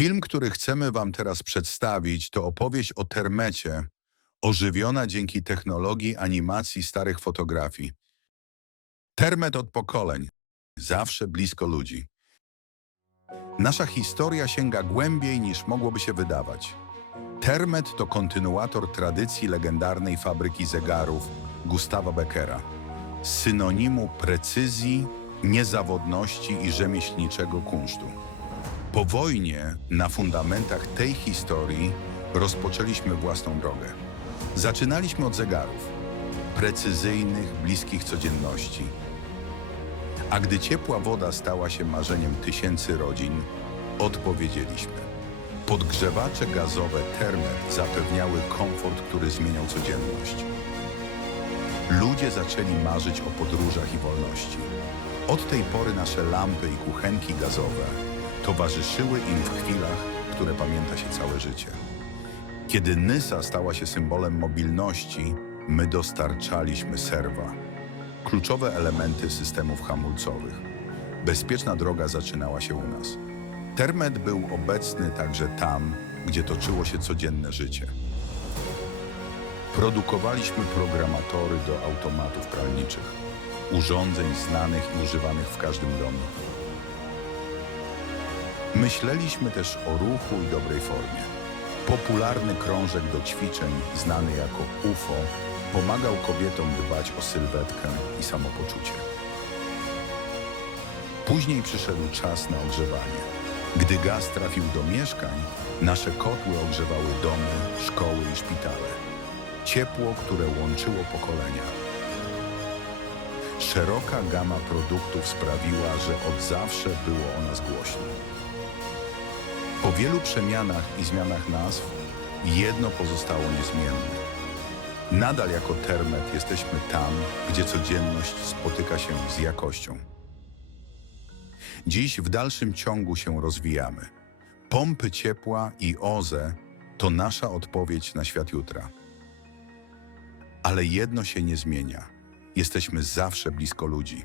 Film, który chcemy Wam teraz przedstawić, to opowieść o termecie, ożywiona dzięki technologii animacji starych fotografii. Termet od pokoleń, zawsze blisko ludzi. Nasza historia sięga głębiej niż mogłoby się wydawać. Termet to kontynuator tradycji legendarnej fabryki zegarów Gustawa Beckera, synonimu precyzji, niezawodności i rzemieślniczego kunsztu. Po wojnie na fundamentach tej historii rozpoczęliśmy własną drogę. Zaczynaliśmy od zegarów, precyzyjnych, bliskich codzienności. A gdy ciepła woda stała się marzeniem tysięcy rodzin, odpowiedzieliśmy. Podgrzewacze gazowe Termet zapewniały komfort, który zmieniał codzienność. Ludzie zaczęli marzyć o podróżach i wolności. Od tej pory nasze lampy i kuchenki gazowe towarzyszyły im w chwilach, które pamięta się całe życie. Kiedy Nysa stała się symbolem mobilności, my dostarczaliśmy serwa, kluczowe elementy systemów hamulcowych. Bezpieczna droga zaczynała się u nas. Termet był obecny także tam, gdzie toczyło się codzienne życie. Produkowaliśmy programatory do automatów pralniczych, urządzeń znanych i używanych w każdym domu. Myśleliśmy też o ruchu i dobrej formie. Popularny krążek do ćwiczeń, znany jako UFO, pomagał kobietom dbać o sylwetkę i samopoczucie. Później przyszedł czas na ogrzewanie. Gdy gaz trafił do mieszkań, nasze kotły ogrzewały domy, szkoły i szpitale. Ciepło, które łączyło pokolenia. Szeroka gama produktów sprawiła, że od zawsze było o nas głośno. Po wielu przemianach i zmianach nazw, jedno pozostało niezmienne. Nadal jako termet jesteśmy tam, gdzie codzienność spotyka się z jakością. Dziś w dalszym ciągu się rozwijamy. Pompy ciepła i OZE to nasza odpowiedź na świat jutra. Ale jedno się nie zmienia. Jesteśmy zawsze blisko ludzi.